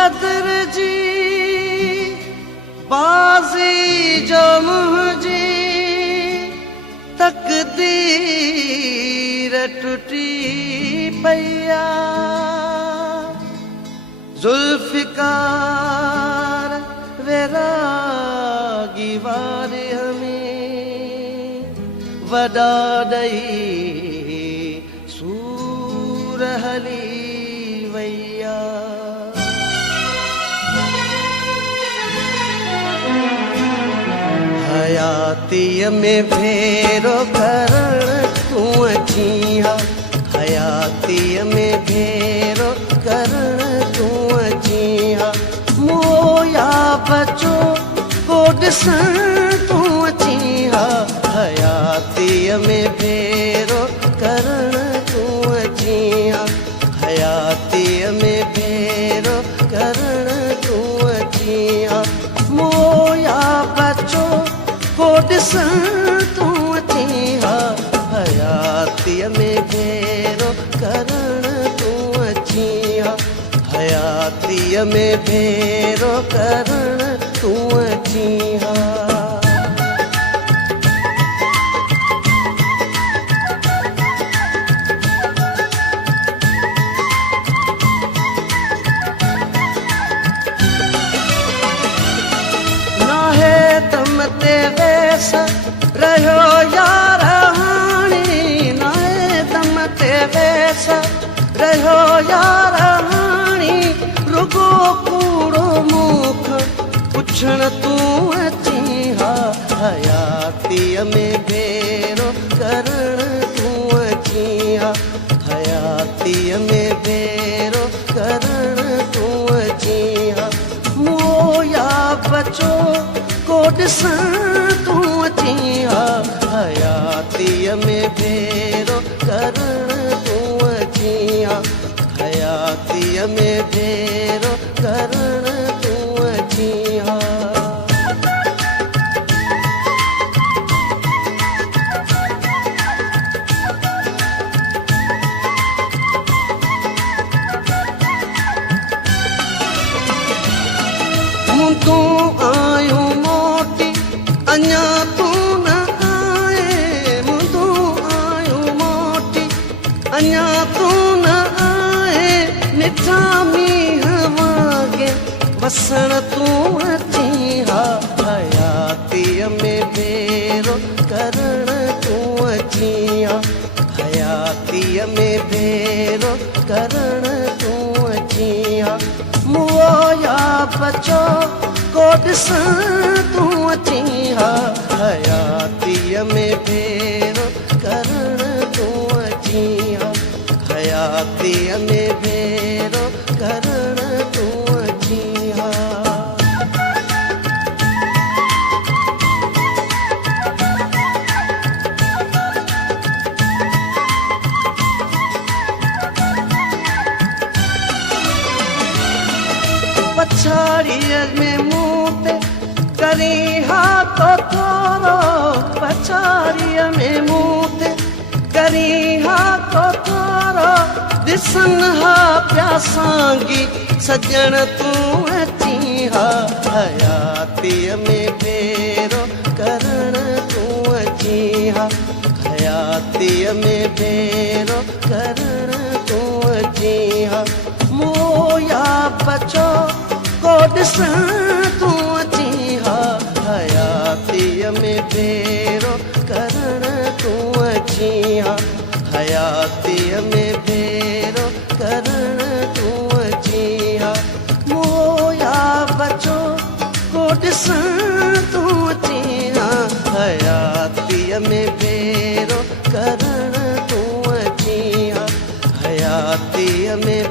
क़द्र जी बाज़ी जो मुंहिंजी तक़दीर टुटी पई ज़ुल्फ़िकार वैरागी वारे हमें वॾा ॾई सूर हली वैया। हयातीअ में भेरो करण तूं अची हा, हयातीअ में भेरो करण तूं अची हा। मोया बचो को ॾिसण तूं अची हा, हयातीअ में भेरो करण तूं अची हा, हयातीअ में भेरो करण तूं अची हा। मोया बचो को ॾिसण तूं अची हा, हयातीअ में भेरो करण तूं अची हा, हयातीअ में भेरो करण तूं अची हा। नाहे दम ते वेस रहियो यार हाणी, नाहे दम ते वेस रहियो यार हाणी। रुगो कूड़ो मुख पुछण तूं अची हा, हयातीअ में भेरो करण तूं अची हा, हयातीअ में भेरो करण तूं अची हा। मोया बचो को ॾिसण तूं अची हा, हयातीअ में भेरो करण तूं अची हा, हयातीअ में भेरो करण तूं अची हा। तूं आयूं मोटी अञा तूं न आए, तूं आयूं मोटी अञा तूं न आए। मिठा मींह वांगे वसण तूं अची हा, हयातीअ में भेरो करण तूं अची हा, हयातीअ में भेरो करण तूं अची हा। मोया बचो को ॾिसण तूं अची हा, हयातीअ में भेरो करण तूं अची हा, हयातीअ में भेरो करण तूं अची हा। पछाड़ीअ में मूं ते करी हा तो थोरो, पछाड़ीअ में मूं ते करी हा तो थोरो। ॾिसन हा पिया साॻी सॼण तूं अची हा, हयातीअ में भेरो करण तूं अची हा, हयातीअ में भेरो करण तूं अची हा। मोया बचो को ॾिसण तूं अची हा, हयातीअ में भेरो करण तूं अची हा, हयातीअ में भेरो करण तूं अची हा। मोया बचो को ॾिसण तूं अची हा, हयातीअ में भेरो करण तूं अची हा, हयातीअ में